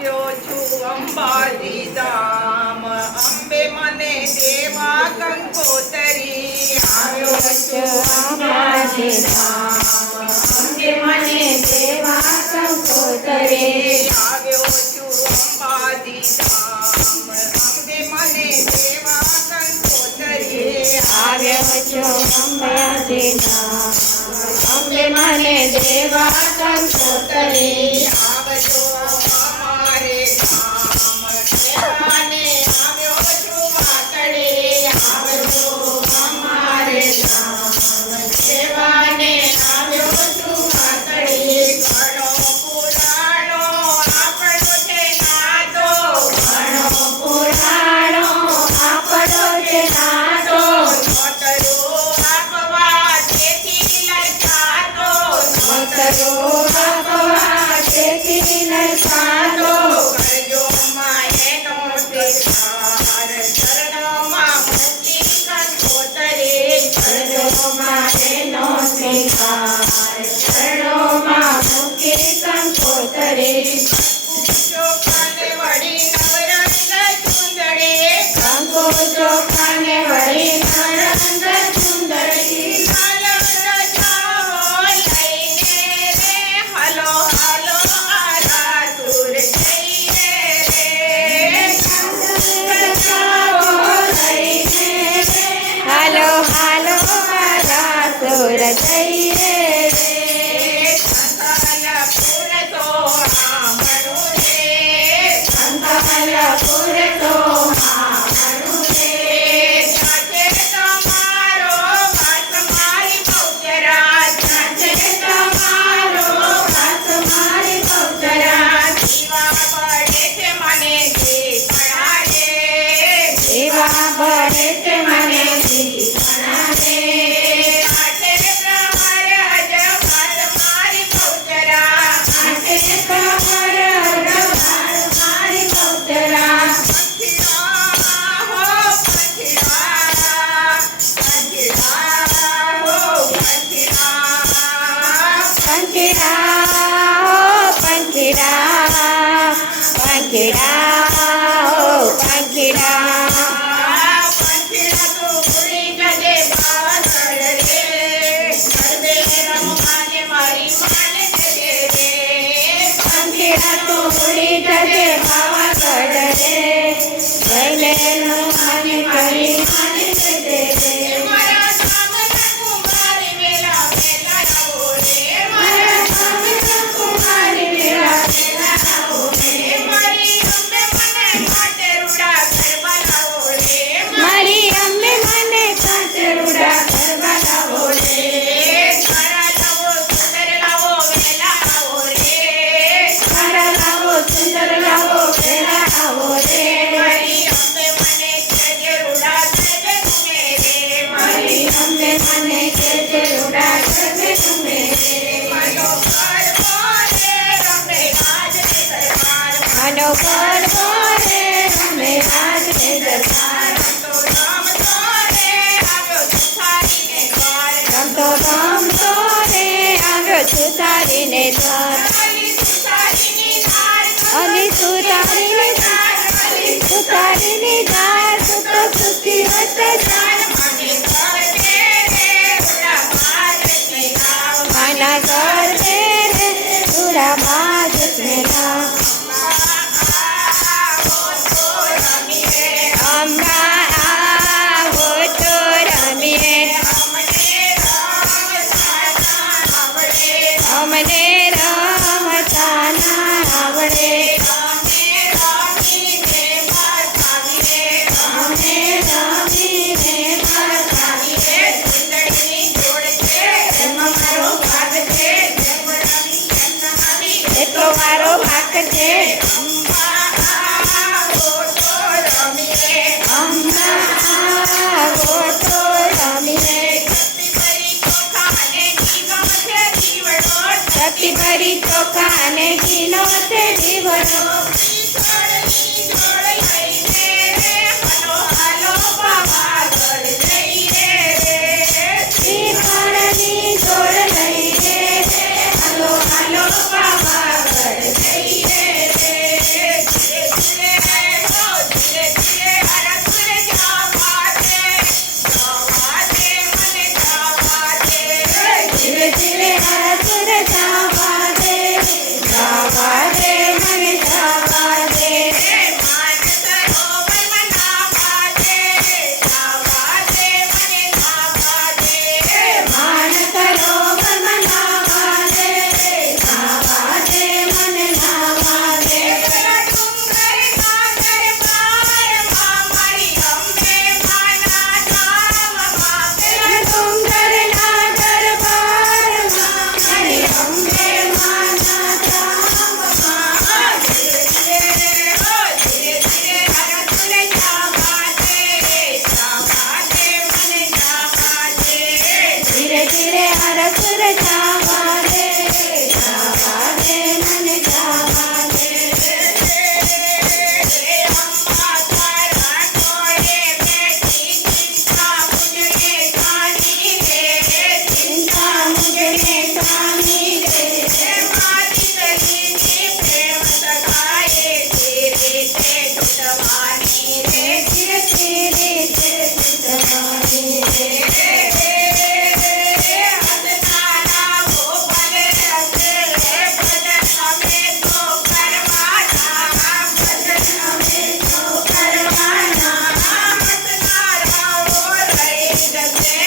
આવ્યો છું અંબાજી ધામ, અંબે મને દેવા કંકોતરી. આવ્યો છું અંબાજી ધામ, અંબે મને દેવા કંકોતરી. આવ્યો છું અંબાજી ધામ, અંબે મને દેવા કંકોતરી. આવ્યો છું અંબાજી ધામ, અંબે મને દેવા કંકોતરી. આવજો અમારે ધામ, દેવાને આવ્યો છું વાતડે. આવજો અમારે ધામ, દેવાને આવ્યો છું વાતડે. ઘણો પુરાણો આપણો છે નાતો, ઘણો પુરાણો આપણો છે નાતો. નોતરો આપવા તેથી લલચાતો, નોતરો આપવા તેથી લલચાતો. કરજો માએનો સ્વીકાર, ચરણોમાં મૂકી કંકોતરી. કરજો માટેનો સ્વીકાર, ચરણોમાં મૂકી કંકોતરી. ચોખાને વળી નવરંગ ચૂંદડી, કંકુ ચોખાને વળી નવરંગ ચૂંદડી. હાલો જાઓ લઈને રે, હાલો હાલો આરાસુર જઈએ રે. હાલો હાલો મારા સુર જઈએ રે. સંકલપુર તો આમણું રે, સંકલપુર તો આમણું રે. સાથે તમારો વાસ મારી બહુચરા, સાથે તમારો હાથ મારી બહુચરા. દીવા પડે છે મને દીપડા રે. એવા બળે છે મને દીપડા રે. સાથે પ્રહર અજવાર મારી બહુચરા, માટે પ્રહર અજવાર મારી બહુચરા. પંખીડા હો પંખીડા, પંખીડા હો પંખીડા. પંખીડા હો પંખીડા, પંખીડા હો પંખીડા. પંખીડા તો ઉડી જજે બાદળ રે, ગરબે રમવાને મારી માને જજે રે. પંખીડા તો ઉડી જજે પાવાગઢ રે, જઈને મને કરી માને જજે રે. મારા સામના કુમારી વેલા વેલા આવો રે, મારા સામના કુમારી વેળા વેળા આવો રે. મારી અંબે મને માટે રૂડા ગરબા લાવો રે. મારી અંબે મને કાંચરૂડા ગરબા લાવો રે. તારા લાવો સુંદર લાવો વેલા આવો રે. સારા લાવો સુંદર લાવો વેળા આવો રે. મારી અંબે મને જજે રૂડા જજે તમે રે. મારી અંબે મને કાંચરૂડા ગરબે તમે રે. મારો ગરબો રે રમે રાજને દરબાર. માનો ગરબો રે રમે રાજને દરબાર. તો રમતો રે આવ્યો સુથારીને દ્વાર. રમતો રમતો રે આવ્યો છું તારીને દ્વાર. અલી સુથારીની ધાર, અલી સુતારીને ધાર, અલી સુતારીને ધાર. સુખ સુખી હત જાન મને ગરબે રે રૂડા બાજને ગાવ. માના ગરબે રે રૂડા બાજને ગાવ. અંબા આવો તો રમીએ, અમને રમતા ના આવડે. અમને રમીને બતાવીએ, એમાં મારો ભાગ છે, એટલો મારો ભાગ છે. અંબા આવો તો રમીએ, શક્તિ ભરી ચોખા અને ઘીનો છે દીવડો. શ્રીફળની જોડ લઈને રે, હાલો હાલો પાવાગઢ જઈએ રે. જશે